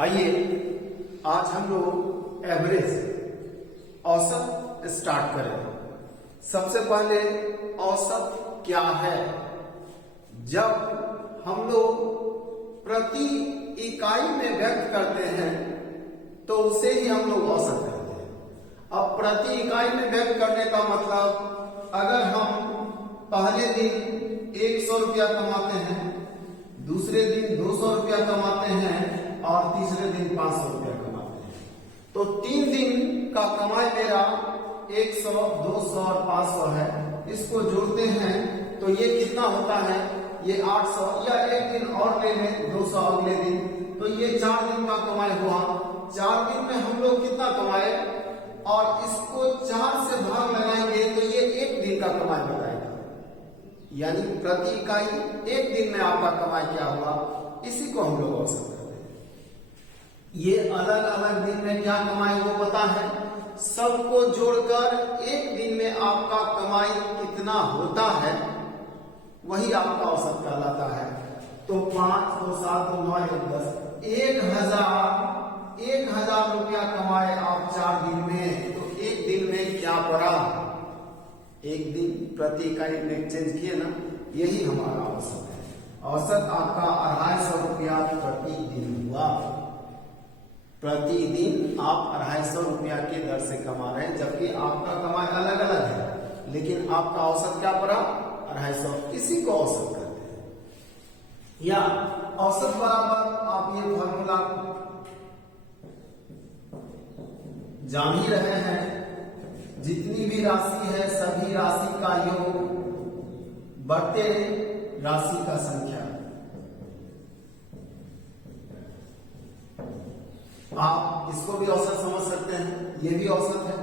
आइए आज हम लोग एवरेज औसत स्टार्ट करें। सबसे पहले औसत क्या है? जब हम लोग प्रति इकाई में व्यक्त करते हैं तो उसे ही हम लोग औसत करते हैं। अब प्रति इकाई में व्यक्त करने का मतलब, अगर हम पहले दिन 100 रुपया कमाते हैं, दूसरे दिन 200 रुपया कमाते हैं और तीसरे दिन 500 रुपया कमाते हैं, तो 3 दिन का कमाई मेरा 100, 200 और 500 है। इसको जोड़ते हैं तो ये कितना होता है? ये 800, या एक दिन और ले लें 200 अगले दिन, तो ये 4 दिन का कमाई हुआ। 4 दिन में हम लोग कितना कमाए, और इसको 4 से भाग लगाएंगे तो ये 1 दिन का कमाई बताएगा। यानी प्रति इकाई 1 दिन में आपका कमाई क्या हुआ, इसी को हम लोग औसत करते हैं। ये अलग अलग दिन में क्या कमाई वो पता है, सबको जोड़कर 1 दिन में आपका कमाई कितना होता है वही आपका औसत कहलाता है। तो 5, 2, 7, 2, 9, 1, 10, 1000 रुपया कमाए आप 4 दिन में, तो 1 दिन में क्या पड़ा? 1 दिन प्रति इकाई में एक्सचेंज किए ना, यही हमारा औसत है। औसत आपका 250 रुपया प्रति दिन हुआ। प्रतिदिन आप 250 रुपया के दर से कमा रहे हैं, जबकि आपका कमाई अलग अलग है, लेकिन आपका औसत क्या पड़ा? 250। इसी को औसत करते हैं। या औसत बराबर आप ये फॉर्मूला जान ही रहे हैं, जितनी भी राशि है सभी राशि का योग बढ़ते राशि का संख्या। आप इसको भी औसत समझ सकते हैं, ये भी औसत है।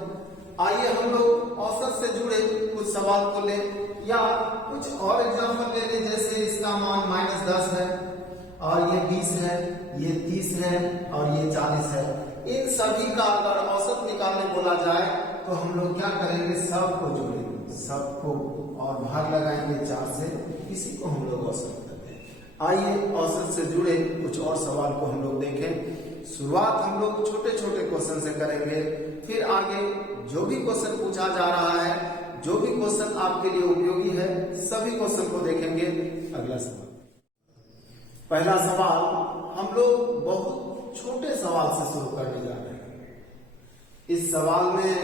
आइए हम लोग औसत से जुड़े कुछ सवाल को ले, या कुछ और एग्जांपल ले लें। जैसे इसका मान -10 है, और ये 20 है, ये 30 है, और ये 40 है। इन सभी का अगर औसत निकालने बोला जाए तो हम लोग क्या करेंगे? सबको जोड़ेंगे, सबको, और भाग लगाएंगे 4 से। इसी को हम लोग औसत करते हैं। आइए औसत से जुड़े कुछ और सवाल को हम लोग देखें। शुरुआत हम लोग छोटे छोटे क्वेश्चन से करेंगे, फिर आगे जो भी क्वेश्चन पूछा जा रहा है, जो भी क्वेश्चन आपके लिए उपयोगी है, सभी क्वेश्चन को देखेंगे। अगला सवाल, पहला सवाल हम लोग बहुत छोटे सवाल से शुरू करने जा रहे हैं। इस सवाल में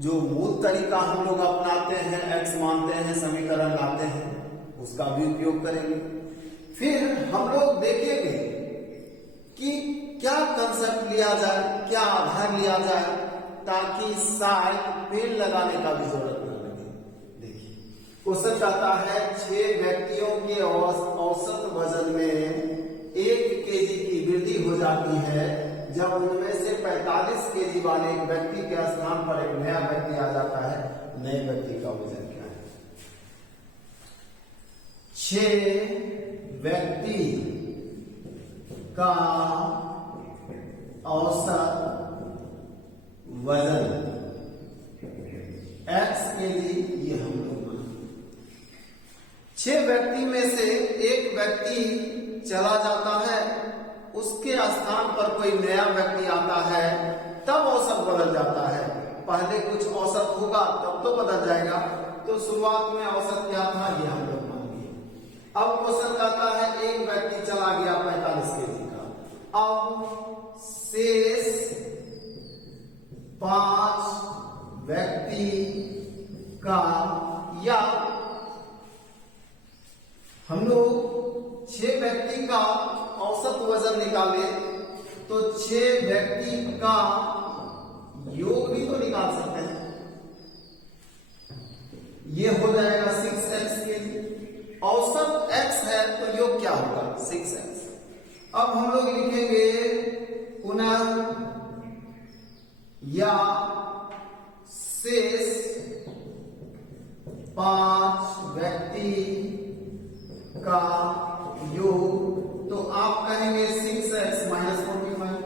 जो मूल तरीका हम लोग अपनाते हैं, एक्स मानते हैं, समीकरण लाते हैं, उसका भी उपयोग करेंगे। फिर हम लोग देखेंगे कि क्या कंसेप्ट लिया जाए, क्या आधार लिया जाए, ताकि शायद पेड़ लगाने का भी जरूरत न लगे। देखिए क्वेश्चन कहता है 6 व्यक्तियों के औसत वजन में 1 केजी की वृद्धि हो जाती है जब उनमें से 45 केजी वाले एक व्यक्ति के स्थान पर एक नया व्यक्ति आ जाता है। नए व्यक्ति का वजन क्या है? 6 व्यक्ति का औसत वजन x केजी, ये हम लोग 6 व्यक्ति में से एक व्यक्ति चला जाता है, उसके स्थान पर कोई नया व्यक्ति आता है, तब औसत बदल जाता है। पहले कुछ औसत होगा तब तो बदल जाएगा। तो शुरुआत में औसत क्या था, ये हम लोग मान लिए। अब क्वेश्चन कहता है एक व्यक्ति चला गया 45 केजी का, अब शेष 5 व्यक्ति का, या हम लोग 6 व्यक्ति का औसत वजन निकाले तो 6 व्यक्ति का योग भी तो निकाल सकते हैं। ये हो जाएगा 6x केजी। औसत x है तो योग क्या होगा? 6x। अब हम लोग लिखेंगे पुनः, या शेष 5 व्यक्ति का योग, तो आप कहेंगे 6x - 45।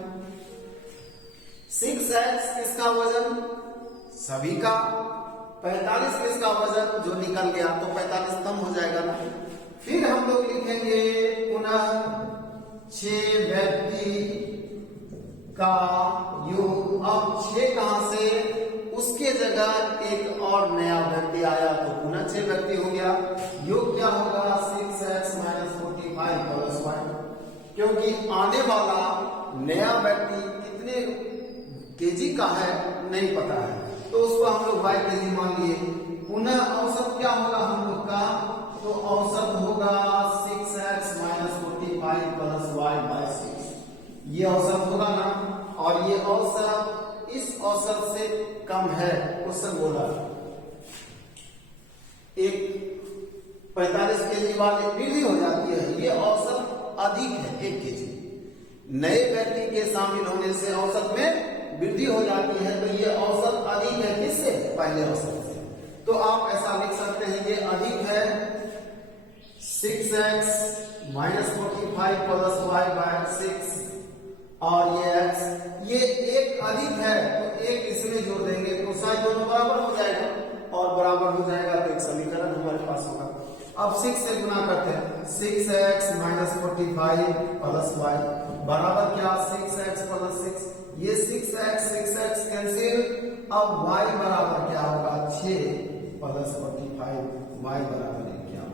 6x किसका वजन? सभी का। 45 किसका वजन? जो निकल गया, तो 45 कम हो जाएगा ना। फिर हम लोग लिखेंगे पुनः 6 व्यक्ति का योग। अब 6 कहां से, उसके जगह एक और नया व्यक्ति आया तो पुनः 6 व्यक्ति हो गया। योग क्या होगा 6x - 45 + 1, क्योंकि आने वाला नया व्यक्ति कितने केजी का है नहीं पता है, तो उसको हम लोग y केजी मान लिए। पुनः औसत क्या होगा हम लोग का, तो औसत होगा 6x - 45 + y/6, ये औसत होगा ना। और ये औसत इस औसत से कम है, क्वेश्चन बोला एक 45 केजी वाली वृद्धि हो जाती है, ये औसत अधिक है 1 केजी। नए व्यक्ति के शामिल होने से औसत में वृद्धि हो जाती है, तो ये औसत अधिक है किससे, पहले औसत से। तो आप ऐसा लिख सकते हैं ये अधिक है 6x - 45 + y/6, और ये x, ये एक अधिक है तो एक इसमें जोड़ देंगे तो शायद दोनों बराबर हो जाएगा, और बराबर हो जाएगा तो एक समीकरण हमारे पास होगा। अब 6 से गुना करते हैं, 6x - 45 + y बराबर क्या 6x + 6, ये 6x कैंसिल। अब y बराबर क्या होगा 6 + 45, y बराबर 51।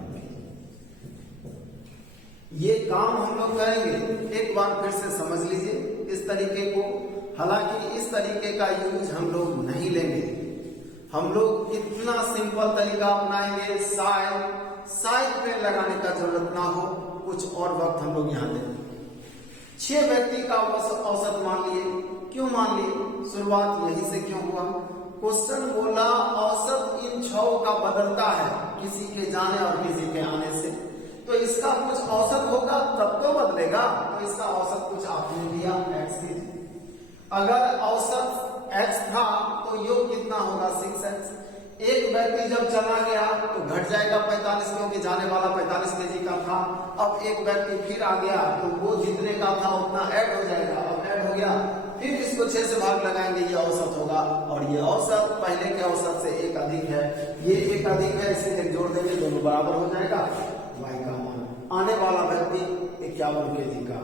ये काम हम लोग करेंगे, एक बार फिर से समझ लीजिए इस तरीके को। हालांकि इस तरीके का यूज हम लोग नहीं लेंगे, हम लोग इतना सिंपल तरीका अपनाएंगे, शायद पे लगाने का जरूरत ना हो, कुछ और वक्त हम लोग यहाँ देंगे। 6 व्यक्ति का औसत मान लिए, क्यों मान लिए, शुरुआत यही से क्यों हुआ, क्वेश्चन बोला औसत इन 6 का बदलता है किसी के जाने और किसी के आने से, तो इसका कुछ औसत होगा तब तो बदलेगा, तो इसका औसत कुछ आपने दिया x कीजिए। अगर औसत x था तो योग कितना होगा 6x। एक व्यक्ति जब चला गया तो घट जाएगा 45, क्योंकि जाने वाला 45 केजी का था। अब एक व्यक्ति फिर आ गया तो वो जितने का था उतना ऐड हो जाएगा, अब ऐड हो गया, फिर इसको 6 से भाग लगाएंगे, ये औसत होगा। और ये औसत पहले के औसत से एक अधिक है, ये एक अधिक है, इसे जोड़ देंगे दोनों बराबर हो जाएगा, y का मान आने वाला व्यक्ति 51 केजी का।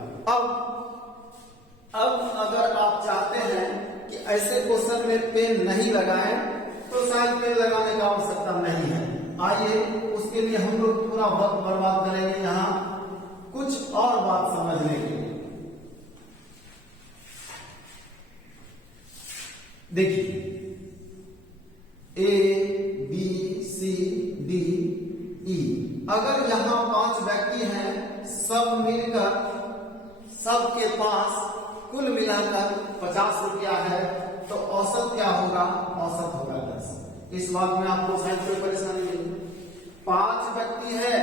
अब अगर आप चाहते हैं कि ऐसे क्वेश्चन में पेन नहीं लगाएं तो शायद पेन लगाने का आवश्यकता नहीं है। आइए उसके लिए हम लोग पूरा वक्त बर्बाद करेंगे यहाँ कुछ और बात समझने के लिए। देखिए A B C D E, अगर यहाँ 5 व्यक्ति हैं, सब मिलकर सबके पास कुल मिलाकर 50 रुपया है, तो औसत क्या होगा, औसत होगा 10। इस बात में आपको शायद कोई परेशानी नहीं। 5 व्यक्ति है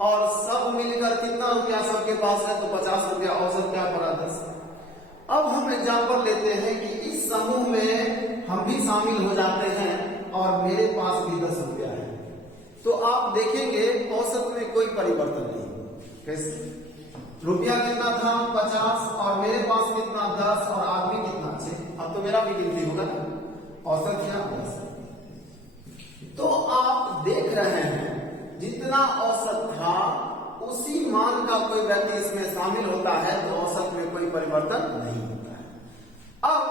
और सब मिलकर कितना रुपया सबके पास है, तो 50 रुपया, औसत क्या पड़ा 10। अब हम एग्जाम्पल लेते हैं कि इस समूह में हम भी शामिल हो जाते हैं और मेरे पास भी 10 रुपया है, तो आप देखेंगे औसत में कोई परिवर्तन नहीं। कैसे, रुपया कितना था 50 और मेरे पास कितना 10 और आदमी कितना 6, अब तो मेरा भी गिनती होगा ना, औसत क्या 10। तो आप देख रहे हैं जितना औसत था उसी मान का कोई व्यक्ति इसमें शामिल होता है तो औसत में कोई परिवर्तन नहीं होता है। अब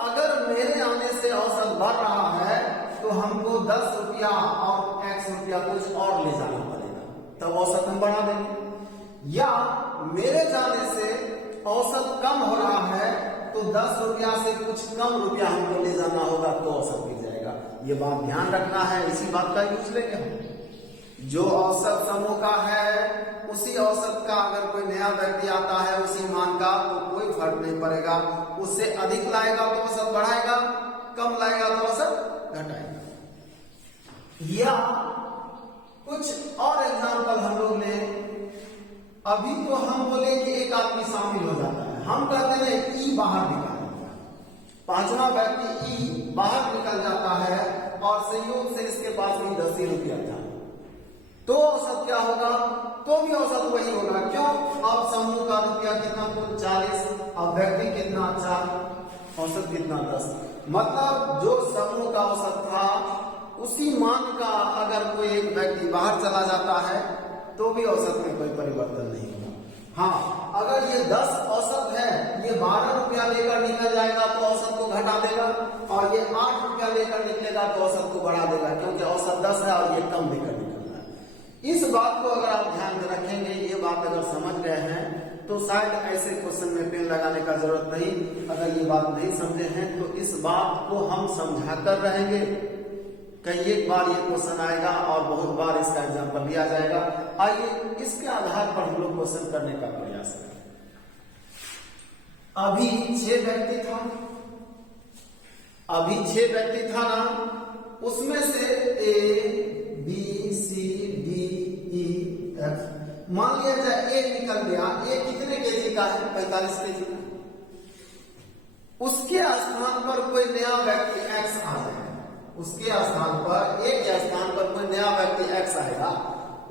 अगर मेरे आने से औसत बढ़ रहा है तो हमको 10 रुपया और x रुपया कुछ और ले जाना पड़ेगा, तब औसत हम बढ़ा देंगे। या मेरे जाने से औसत कम हो रहा है तो 10 रुपया से कुछ कम रुपया हमको ले जाना होगा तो औसत मिल जाएगा। ये बात ध्यान रखना है, इसी बात का यूज लेंगे हम। जो औसत समूह का है उसी औसत का अगर कोई नया व्यक्ति आता है उसी मान का तो कोई फर्क नहीं पड़ेगा, उससे अधिक लाएगा तो औसत बढ़ाएगा, कम लाएगा तो औसत घटाएगा। या कुछ और एग्जांपल हम लोग ले, अभी तो हम बोले कि एक आदमी शामिल हो जाता है, हम कहते हैं ई बाहर निकल जाता है, 5वां व्यक्ति ई बाहर निकल जाता है और संयोग से इसके पास भी 10 रुपया था, तो औसत क्या होगा, तो भी औसत वही होगा। क्यों, अब समूह का रुपया कितना, कुल 40, अब व्यक्ति कितना 4, औसत कितना 10। मतलब जो समूह का औसत था उसी मान का अगर कोई एक व्यक्ति बाहर चला जाता है तो भी औसत में कोई परिवर्तन नहीं होगा। हाँ, अगर ये 10 औसत है, ये 12 जाएगा तो औसत को घटा देगा, और ये 8 रुपया लेकर निकलेगा तो औसत को बढ़ा देगा, क्योंकि औसत 10 है और ये कम लेकर निकलना है। इस बात को अगर आप ध्यान में रखेंगे, ये बात अगर समझ गए हैं, तो शायद ऐसे क्वेश्चन में पेन लगाने का जरूरत नहीं। अगर ये बात नहीं समझे हैं तो इस बात को हम समझा कर रहेंगे। कई एक बार ये क्वेश्चन आएगा और बहुत बार इसका एग्जाम्पल लिया जाएगा। आइए इसके आधार पर हम लोग क्वेश्चन करने का प्रयास करें। अभी 6 व्यक्ति था ना, उसमें से A B C D E F, मान लिया जाए A निकल गया। A कितने केजी का है? 45 केजी का। उसके स्थान पर कोई नया व्यक्ति X आ जाए, उसके स्थान पर A के स्थान पर कोई नया व्यक्ति X आएगा।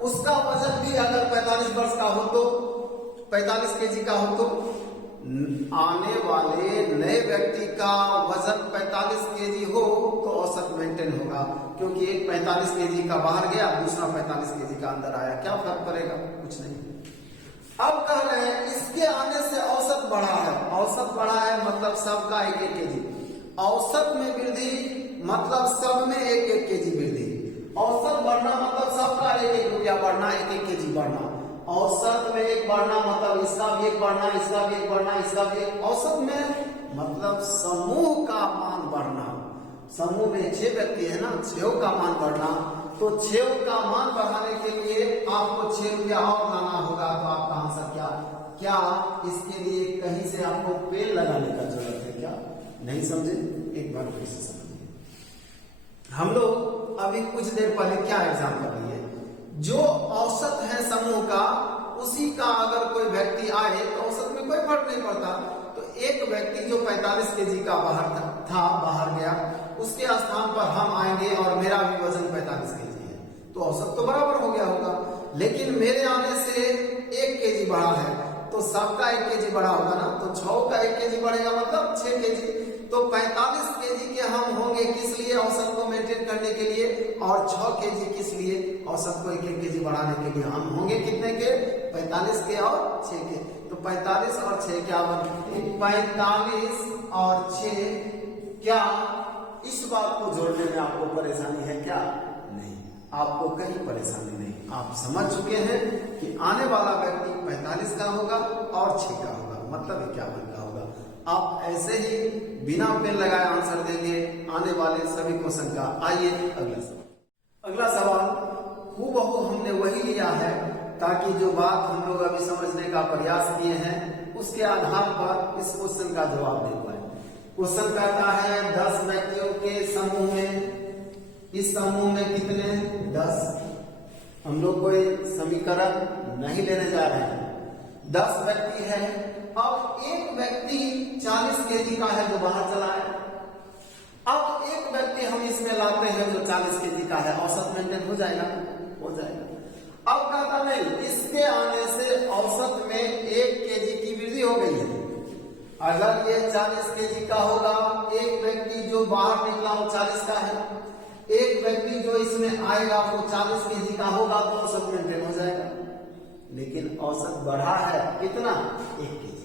उसका वजन भी अगर 45 वर्ष का हो तो 45 केजी का हो, तो आने वाले नए व्यक्ति का वजन 45 केजी हो तो औसत मेंटेन होगा, क्योंकि एक 45 केजी का बाहर गया, दूसरा 45 केजी का अंदर आया, क्या फर्क पड़ेगा? कुछ नहीं। अब कह रहे हैं इसके आने से औसत बढ़ा है। औसत बढ़ा है मतलब सबका 1-1 केजी। औसत में वृद्धि मतलब सब में 1-1 केजी वृद्धि। औसत बढ़ना मतलब सबका 1-1 रुपया बढ़ना, 1-1 केजी बढ़ना। औसत में 1 बढ़ना मतलब इसका भी 1 बढ़ना, इसका भी 1 बढ़ना, इसका भी 1। औसत में मतलब समूह का मान बढ़ना। समूह में 6 व्यक्ति है ना, 6 का मान बढ़ना। तो 6 का मान बढ़ाने के लिए आपको 6 रुपया और लाना होगा। तो आपका आंसर क्या? इसके लिए कहीं से आपको पेन लगाने का जरूरत है क्या? नहीं समझे? एक बार फिर से समझिए। हम लोग अभी कुछ देर पहले क्या एग्जाम्पल लिए? जो औसत है समूह का, उसी का अगर कोई व्यक्ति आए तो औसत में कोई फर्क नहीं पड़ता। तो एक व्यक्ति जो 45 केजी का बाहर गया, उसके स्थान पर हम आएंगे और मेरा भी वजन 45 केजी है, तो औसत तो बराबर हो गया होगा। लेकिन मेरे आने से 1 केजी बढ़ा है, तो सबका 1 केजी बढ़ा होगा ना, तो 6 का 1 केजी बढ़ेगा मतलब 6 केजी। तो 45 केजी के हम होंगे किस लिए? औसत को मेंटेन करने के लिए। और 6 केजी किस लिए? औसत को 1-1 केजी बढ़ाने के लिए। हम होंगे कितने के? 45 के और 6 के। तो 45 और 6 क्या बने? 45 और 6। क्या इस बात को जोड़ने में आपको परेशानी है क्या? नहीं, आपको कहीं परेशानी नहीं। आप समझ चुके हैं कि आने वाला व्यक्ति 45 का होगा और 6 का होगा, मतलब 51 का होगा। आप ऐसे ही बिना पेन लगाए आंसर देंगे आने वाले सभी क्वेश्चन का। आइए अगला सवाल हूबहू हमने वही लिया है, ताकि जो बात हम लोग अभी समझने का प्रयास किए हैं उसके आधार पर इस क्वेश्चन का जवाब दे पाए। क्वेश्चन कहता है 10 व्यक्तियों के समूह में, इस समूह में कितने? 10। हम लोग कोई समीकरण नहीं लेने जा रहे हैं। 10 व्यक्ति है। अब एक व्यक्ति 40 केजी का है जो बाहर चला है। अब एक व्यक्ति हम इसमें लाते हैं जो 40 केजी का है, औसत मेंटेन हो जाएगा? हो जाएगा। अब कहता नहीं, इसके आने से औसत में 1 केजी की वृद्धि हो गई है। अगर ये 40 केजी का होगा, एक व्यक्ति जो बाहर निकला वो 40 का है, एक व्यक्ति जो इसमें आएगा वो 40 केजी का होगा, तो औसत मेंटेन हो जाएगा। लेकिन औसत बढ़ा है कितना? 1 केजी।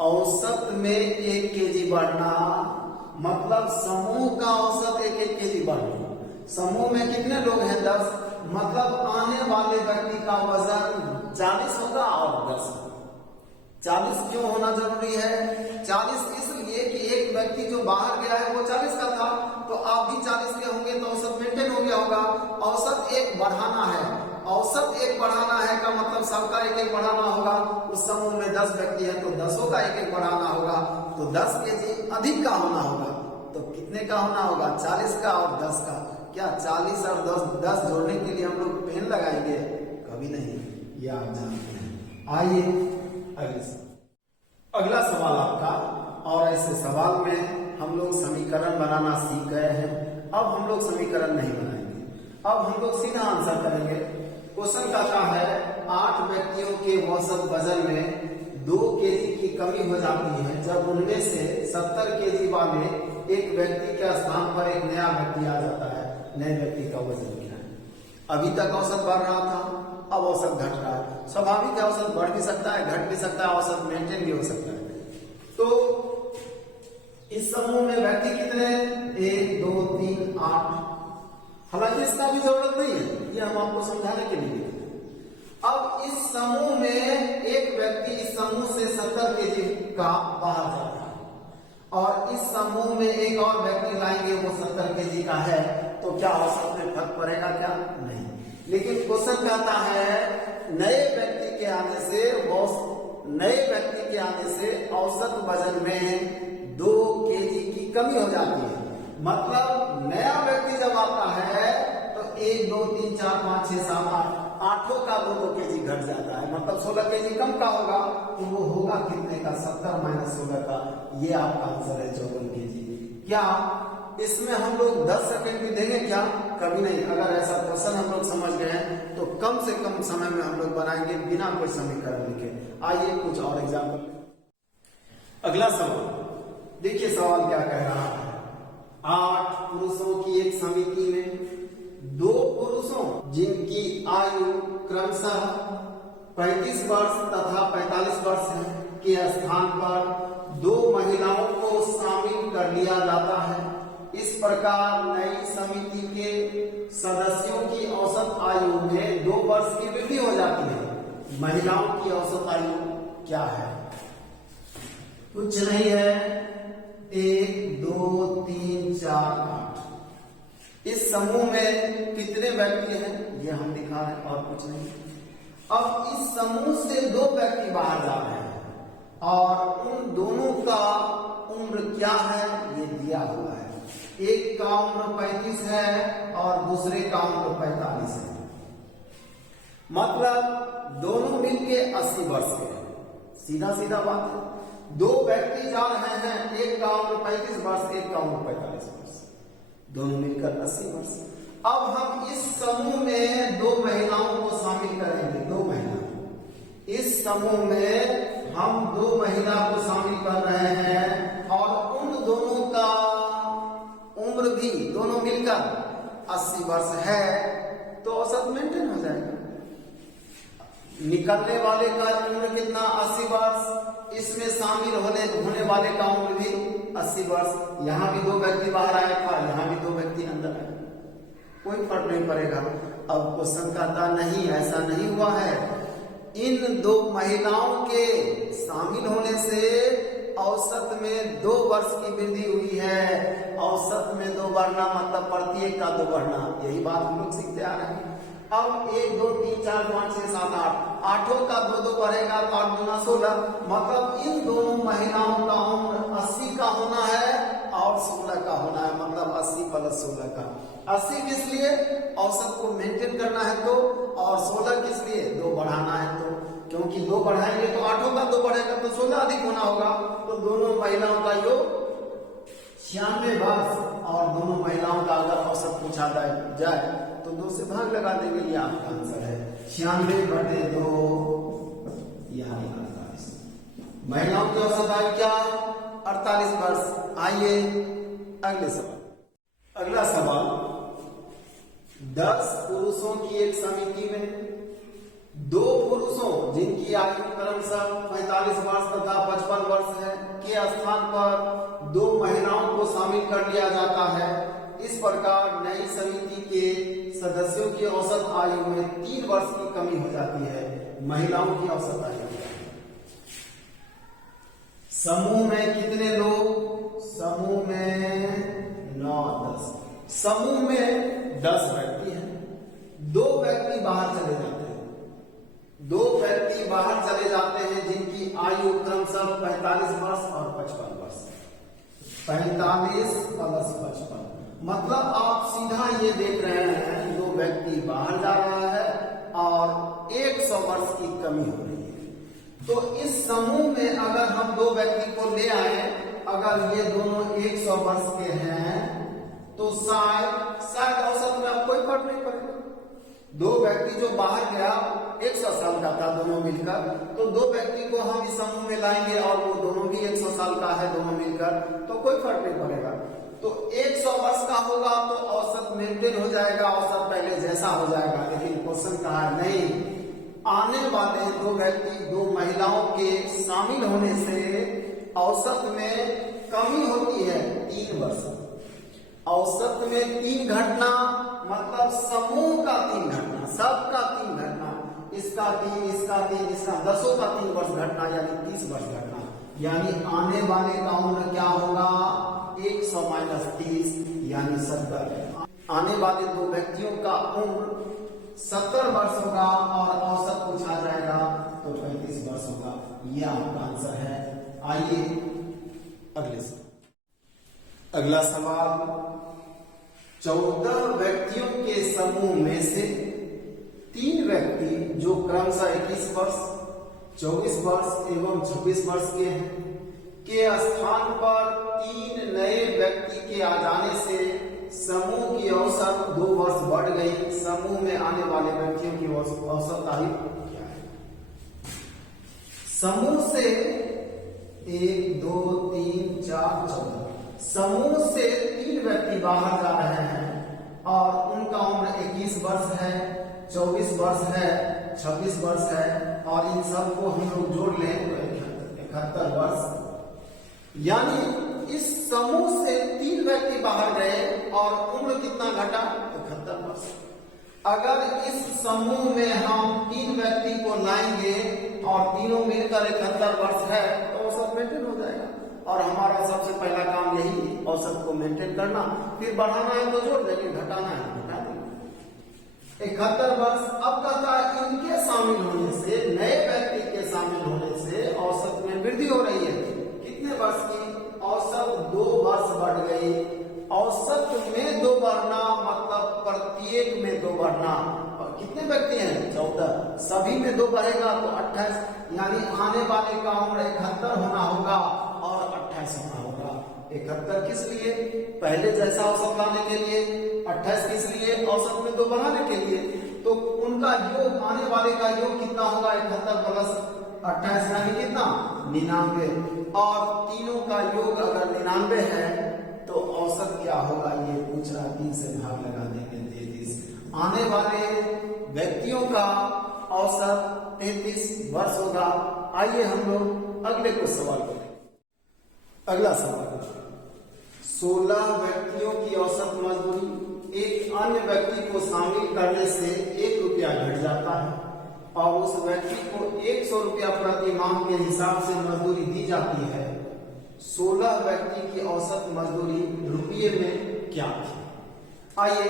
औसत में 1 केजी बढ़ना मतलब समूह का औसत 1-1 केजी बढ़ना। समूह में कितने लोग हैं? 10। मतलब आने वाले व्यक्ति का वजन 40 होगा और 10। 40 क्यों होना जरूरी है? 40 इसलिए कि एक व्यक्ति जो बाहर गया है वो 40 का था, तो आप भी 40 के होंगे तो औसत मेंटेन हो गया होगा। औसत 1 बढ़ाना है। औसत 1 बढ़ाना है का मतलब सबका 1-1 बढ़ाना होगा। उस समूह में 10 व्यक्ति है तो 10 का 1-1 बढ़ाना होगा। तो 10 केजी अधिक का होना होगा। तो कितने का होना होगा? 40 का और 10 का। क्या 40 और 10 जोड़ने के लिए हम लोग पेन लगाएंगे? कभी नहीं, ये आप जानते हैं। आइए अगला सवाल आपका, और ऐसे सवाल में हम लोग समीकरण बनाना सीख गए हैं। अब हम लोग समीकरण नहीं बनाएंगे, अब हम लोग सीधा आंसर करेंगे। क्वेश्चन कहता है 8 व्यक्तियों के औसत वजन में 2 केजी की कमी हो जाती है जब उनमें से 70 केजी वाले एक व्यक्ति के स्थान पर एक नया व्यक्ति आ जाता है। नए व्यक्ति का वजन क्या है? अभी तक औसत बढ़ रहा था, अब औसत घट रहा है। स्वाभाविक है, औसत बढ़ भी सकता है, घट भी सकता है, औसत मेंटेन भी हो सकता है। तो समूह में व्यक्ति कितने हैं? 1 2 3 8। हालांकि इसका भी जरूरत नहीं है, ये हम आपको समझाने के लिए। अब इस समूह में एक व्यक्ति इस समूह से 70 केजी का बाहर जाता है और इस समूह में एक और व्यक्ति लाएंगे, वो 70 केजी का है, तो क्या औसत में फर्क पड़ेगा? क्या नहीं। लेकिन क्वेश्चन कहता है नए व्यक्ति के आने से औसत वजन में 2 केजी की कमी हो जाती है। मतलब नया व्यक्ति जब आता है तो 1 2 3 4 5 6 7 8 आठों का 2 केजी घट जाता है, मतलब 16 केजी कम का होगा। तो वो होगा कितने का? 70 माइनस 16 का। ये आपका आंसर है 54 केजी। क्या इसमें हम लोग 10 सेकंड भी देंगे? क्या कभी नहीं। अगर ऐसा क्वेश्चन हम लोग समझ गए हैं तो कम से कम समय में हम लोग बनाएंगे बिना कोई समीकरण लिखे। आइए कुछ और एग्जाम्पल। अगला सवाल देखिए, सवाल क्या कह रहा है। 8 पुरुषों की एक समिति में 2 पुरुषों जिनकी आयु क्रमशः 35 वर्ष तथा 45 वर्ष है के स्थान पर 2 महिलाओं को शामिल कर लिया जाता है। इस प्रकार नई समिति के सदस्यों की औसत आयु में 2 वर्ष की वृद्धि हो जाती है। महिलाओं की औसत आयु क्या है? कुछ नहीं है, 1 2 3 4 8। इस समूह में कितने व्यक्ति हैं ये हम दिखा रहे हैं और कुछ नहीं। अब इस समूह से 2 व्यक्ति बाहर जा रहे हैं और उन दोनों का उम्र क्या है ये दिया हुआ है। एक का उम्र 35 है और दूसरे का उम्र 45 है, मतलब दोनों मिलके 80 वर्ष के हैं। सीधा सीधा बात है। 2 व्यक्ति जा रहे हैं, एक का उम्र 35 वर्ष, एक का उम्र 45 वर्ष, दोनों मिलकर 80 वर्ष। अब हम इस समूह में 2 महिलाओं को शामिल करेंगे। 2 महिला, इस समूह में हम 2 महिला को शामिल कर रहे हैं और उन दोनों का उम्र भी दोनों मिलकर 80 वर्ष है, तो औसत मेंटेन हो जाएगा। निकलने वाले का उम्र कितना? 80 वर्ष। इसमें शामिल होने वाले का उम्र भी 80 वर्ष। यहाँ भी 2 व्यक्ति बाहर आया था, यहाँ भी 2 व्यक्ति अंदर आए, कोई फर्क नहीं पड़ेगा। अब क्वेश्चन कहता नहीं, ऐसा नहीं हुआ है। इन 2 महिलाओं के शामिल होने से औसत में 2 वर्ष की वृद्धि हुई है। औसत में 2 बढ़ना मतलब प्रत्येक का 2 बढ़ना, यही बात हम लोग सीखते आ रहे हैं। अब 1 2 3 4 5 6 7 8 आठों का 2 2 बढ़ेगा तो 8 दूना 16, मतलब इन दोनों महिलाओं का उम्र 80 का होना है और 16 का होना है, मतलब 80 प्लस 16 का। 80 किस लिए? औसत को मेंटेन करना है तो, और 16 किस लिए? 2 बढ़ाना है तो, क्योंकि 2 बढ़ाएंगे तो आठों का 2 बढ़ेगा तो 16 अधिक होना होगा। तो दोनों महिलाओं का योग 96 वर्ष और दोनों महिलाओं का अगर औसत पूछा जाए तो 2 से भाग लगा देंगे। ये आपका आंसर है 96/2 यानी 48। महिलाओं की औसत आयु क्या? 48 वर्ष। आइए अगले सवाल। अगला सवाल, 10 पुरुषों की एक समिति में 2 पुरुषों जिनकी आयु क्रमशः 45 वर्ष तथा 55 वर्ष है के स्थान पर 2 महिलाओं को शामिल कर लिया जाता है। इस प्रकार नई समिति के सदस्यों की औसत आयु में 3 वर्ष की कमी हो जाती है। महिलाओं की औसत आयु समूह में कितने लोग? समूह में 9 10। समूह में 10 व्यक्ति हैं, 2 व्यक्ति बाहर चले जाते हैं। 2 व्यक्ति बाहर चले जाते हैं जिनकी आयु क्रमशः 45 वर्ष और 55 वर्ष। 45 प्लस 55, मतलब आप सीधा ये देख रहे हैं 2 व्यक्ति बाहर जा रहा है और 100 वर्ष की कमी हो रही है। तो इस समूह में अगर हम 2 व्यक्ति को ले आए, अगर ये दोनों 100 वर्ष के हैं तो शायद औसत में अब कोई फर्क नहीं पड़ेगा। 2 व्यक्ति जो बाहर गया 100 साल का था दोनों मिलकर, तो 2 व्यक्ति को हम इस समूह में लाएंगे और वो दोनों भी 100 साल का है दोनों मिलकर, तो कोई फर्क नहीं पड़ेगा। तो 100 वर्ष का होगा तो औसत मेंटेन हो जाएगा, औसत पहले जैसा हो जाएगा। लेकिन क्वेश्चन कहा है नहीं, आने वाले 2 व्यक्ति 2 महिलाओं के शामिल होने से औसत में कमी होती है 3 वर्ष। औसत में 3 घटना मतलब समूह का 3 घटना, सबका 3 घटना, इसका 3, इसका 3, इसका 10 का 3 वर्ष घटना यानी 30 वर्ष घटना। यानी आने वाले का उम्र क्या होगा 100 माइनस 30 यानी 70। आने वाले 2 व्यक्तियों का उम्र 70 वर्ष होगा और औसत पूछा जाएगा तो 35 वर्ष होगा। यह आपका आंसर है। आइए अगला सवाल। 14 व्यक्तियों के समूह में से 3 व्यक्ति जो क्रमशः 21 वर्ष, 24 वर्ष एवं 26 वर्ष के हैं के स्थान पर 3 नए व्यक्ति के आ जाने से समूह की औसत 2 वर्ष बढ़ गई। समूह में आने वाले व्यक्तियों की औसत आयु क्या है? समूह से 1, 2, 3, 4, 14 समूह से 3 व्यक्ति बाहर जा रहे हैं और उनका उम्र 21 वर्ष है, 24 वर्ष है, 26 वर्ष है और इन सबको हम लोग जोड़ लें तो 71 वर्ष। यानी इस समूह से 3 व्यक्ति बाहर गए और उम्र कितना घटा 71 वर्ष। अगर इस समूह में हम 3 व्यक्ति को लाएंगे और तीनों मिलकर 71 वर्ष है तो औसत मेंटेन हो जाएगा और हमारा सबसे पहला काम यही औसत को मेंटेन करना। फिर बढ़ाना है तो जोड़ देंगे, घटाना है तो घटा देंगे। 71 वर्ष। अब कहता है इनके शामिल होने से, नए व्यक्ति के शामिल होने से औसत में वृद्धि हो रही है। कितने वर्ष की? औसत 2 वर्ष बढ़ गई। औसत में 2 बढ़ना मतलब प्रत्येक में 2 बढ़ना। और कितने व्यक्ति हैं? 14। सभी में 2 बढ़ेगा तो 28 यानी आने वाले का उम्र 71 होना होगा और 28 होना होगा। 71 किस लिए? पहले जैसा औसत लाने के लिए। 28 किस लिए? औसत में 2 बढ़ाने के लिए। तो उनका योग, आने वाले का योग कितना होगा? 71 प्लस 28 यानी कितना? 99। और तीनों का योग अगर 99 है तो औसत क्या होगा ये पूछ रहा। 3 से भाग लगा देंगे 33। आने वाले व्यक्तियों का औसत 33 वर्ष होगा। आइए हम लोग अगले को सवाल करें। अगला सवाल। 16 व्यक्तियों की औसत मजदूरी एक अन्य व्यक्ति को शामिल करने से 1 रुपया घट जाता है और उस व्यक्ति को 100 रुपया प्रति माह के हिसाब से मजदूरी दी जाती है। 16 व्यक्ति की औसत मजदूरी रुपये में क्या थी? आइए,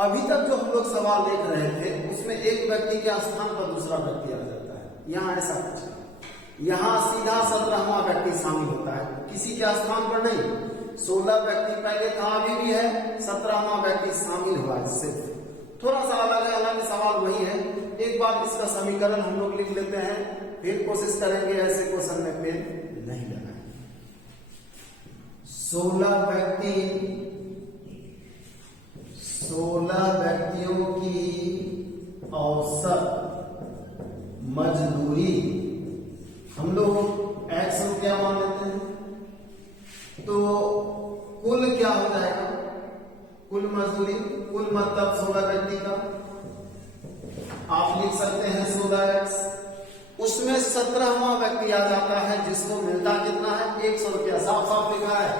अभी तक जो हम लोग सवाल देख रहे थे उसमें एक व्यक्ति के स्थान पर दूसरा व्यक्ति आ जाता है। यहाँ ऐसा कुछ है, यहाँ सीधा 17वां व्यक्ति शामिल होता है, किसी के स्थान पर नहीं। 16 व्यक्ति पहले था, अभी भी है, 17वां व्यक्ति शामिल हुआ है। इससे थोड़ा सा अलग है, हालांकि सवाल वही है। एक बार इसका समीकरण हम लोग लिख लेते हैं, फिर कोशिश करेंगे ऐसे क्वेश्चन में पेन नहीं लगाएंगे। 16 व्यक्तियों की औसत मजदूरी हम लोग 100 रुपया मान लेते हैं तो कुल क्या हो जाएगा? कुल मजदूरी, कुल मतलब 16 व्यक्ति का आप लिख सकते हैं 16x। उसमें 17वां व्यक्ति आ जाता है जिसको मिलता कितना है? 100 रुपया। साफ साफ लिखा है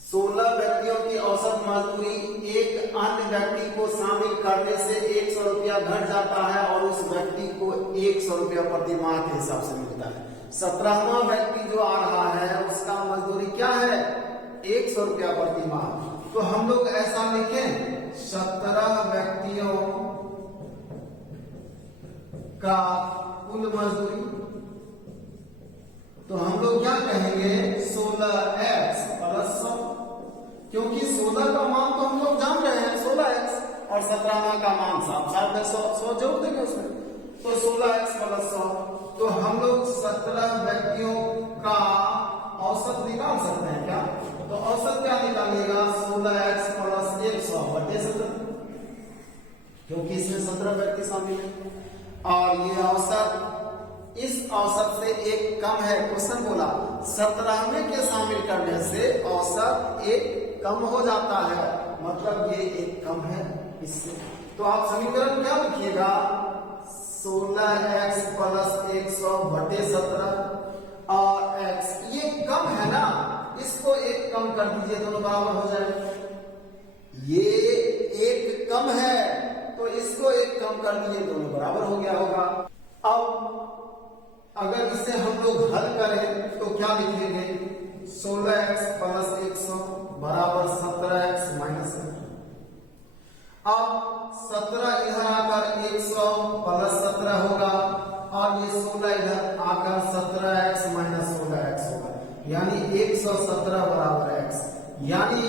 16 व्यक्तियों की औसत मजदूरी एक अन्य व्यक्ति को शामिल करने से 100 रुपया घट जाता है और उस व्यक्ति को 100 रुपया प्रति माह के हिसाब से मिलता है। 17वां व्यक्ति जो आ रहा है उसका मजदूरी क्या है? 100 रुपया प्रति माह। तो हम लोग ऐसा लिखें 17 व्यक्तियों का कुल मजदूरी, तो हम लोग क्या कहेंगे? 16x प्लस 100, क्योंकि 16 का मान तो हम लोग जान रहे हैं 16x और 17वां का मान साफ है 100 जोड़ देंगे उसमें, तो 16x प्लस 100। तो हम लोग 17 व्यक्तियों का औसत निकाल सकते हैं क्या? तो औसत क्या निकालिएगा? 16x प्लस 100 बटे 17, क्योंकि इसमें 17 व्यक्ति शामिल है और ये औसत इस औसत से एक कम है। क्वेश्चन बोला 17वें के शामिल करने से औसत एक कम हो जाता है, मतलब ये एक कम है इससे। तो आप समीकरण क्या लिखिएगा? 16x प्लस 100 बटे 17 और x ये कर दीजिए, दोनों बराबर हो जाए। ये एक कम है तो इसको एक कम कर दिए, दोनों बराबर हो गया होगा। अब अगर इसे हम लोग हल करें तो क्या लिखेंगे? 16x प्लस 100 बराबर 17x माइनस 100। अब 17 इधर आकर 100 प्लस 17 होगा और ये 16 इधर आकर 17x माइनस 16x होगा, यानी 117 बराबर x। यानी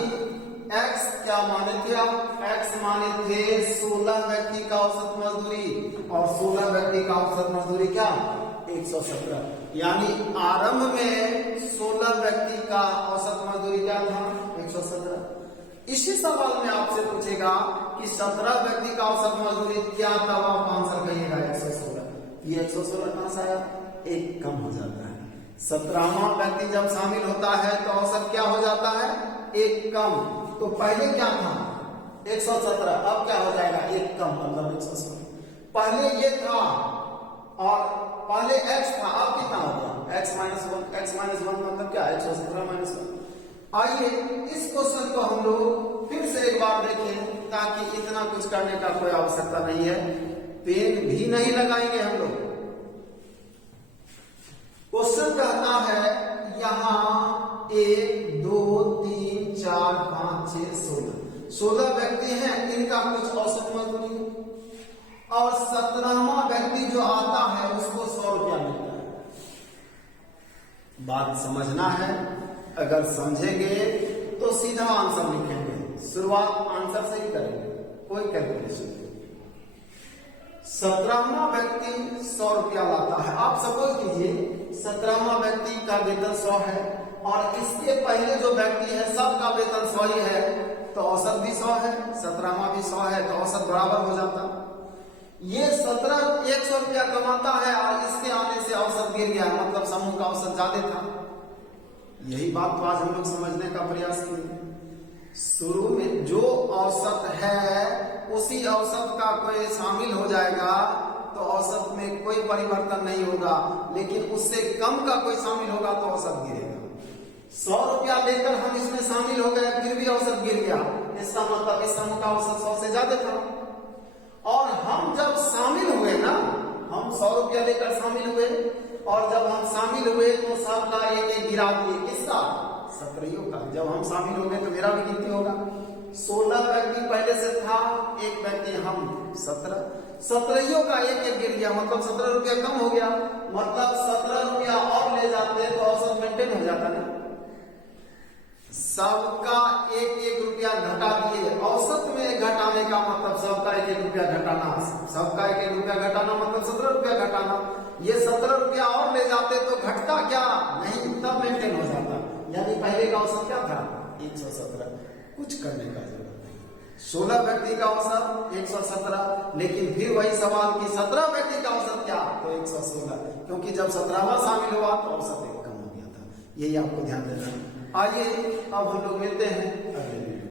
x क्या माने थे आप? x माने थे 16 व्यक्ति का औसत मजदूरी, और 16 व्यक्ति का औसत मजदूरी क्या? 117। यानी आरंभ में 16 व्यक्ति का औसत मजदूरी क्या था? 117। इसी सवाल में आपसे पूछेगा कि 17 व्यक्ति का औसत मजदूरी क्या, तब आप आंसर कहिएगा 116। ये 116 कहां से आया? एक कम हो जाता है। 17वां व्यक्ति जब शामिल होता है तो औसत क्या हो जाता है? एक कम। तो पहले क्या था? 117, अब क्या हो जाएगा? एक कम, मतलब 116। पहले ये था और पहले x था, अब कितना हो गया? x minus 1। x माइनस 1 मतलब क्या? 117 माइनस 1। आइए इस क्वेश्चन को हम लोग फिर से एक बार देखें, ताकि इतना कुछ करने का कोई आवश्यकता नहीं है, पेन भी नहीं लगाएंगे हम लोग। क्वेश्चन कहता है यहाँ 1 2 3 4 5 6 16 व्यक्ति हैं, इनका कुछ औसत मजदूरी, और 17वां व्यक्ति जो आता है उसको 100 रुपया मिलता है। बात समझना है, अगर समझेंगे तो सीधा आंसर लिखेंगे, शुरुआत आंसर से ही करेंगे, कोई कैलकुलेशन नहीं। 17वां व्यक्ति 100 रुपया लाता है। आप सपोज कीजिए 17वां व्यक्ति का वेतन 100 है और इसके पहले जो व्यक्ति है सबका वेतन 100 ही है, तो औसत भी 100 है, 17वां भी 100 है, तो औसत बराबर हो जाता। ये 17 100 रुपया कमाता है और इसके आने से औसत गिर गया, मतलब समूह का औसत ज्यादा था। यही बात तो आज हम लोग समझने का प्रयास किए। शुरू में जो औसत है उसी औसत का कोई शामिल हो जाएगा तो औसत में कोई परिवर्तन नहीं होगा, लेकिन उससे कम का कोई शामिल होगा तो औसत गिरेगा। 100 रुपया लेकर हम इसमें शामिल हो गए, फिर भी औसत गिर गया, इसका मतलब इस समूह का औसत 100 से ज्यादा था। और हम जब शामिल हुए ना, हम 100 रुपया लेकर शामिल हुए, और जब हम शामिल हुए तो सबका एक गिरा दिए। किसका? 17 का। जब हम शामिल हो गए तो मेरा भी गिनती होगा। 16 व्यक्ति पहले से था, एक व्यक्ति हम 17 का एक गिर गया, मतलब 17 रुपया कम हो गया, मतलब 17 रुपया और ले जाते तो औसत मेंटेन हो जाता ना। सबका एक रुपया घटा दिए, औसत में घटाने का मतलब सबका एक रुपया घटाना, सबका एक रुपया घटाना मतलब 17 रुपया घटाना। ये 17 रुपया और ले जाते तो घटता क्या? नहीं, तब मेंटेन हो जाता। यानी पहले का औसत क्या था? 117। कुछ करने का जरूरत नहीं। 16 व्यक्ति का औसत 117, लेकिन फिर वही सवाल कि 17 व्यक्ति का औसत क्या? तो 116, क्योंकि जब 17वां शामिल हुआ तो औसत एक कम हो गया था। यही आपको ध्यान देना है। आइए अब हम लोग मिलते हैं अगले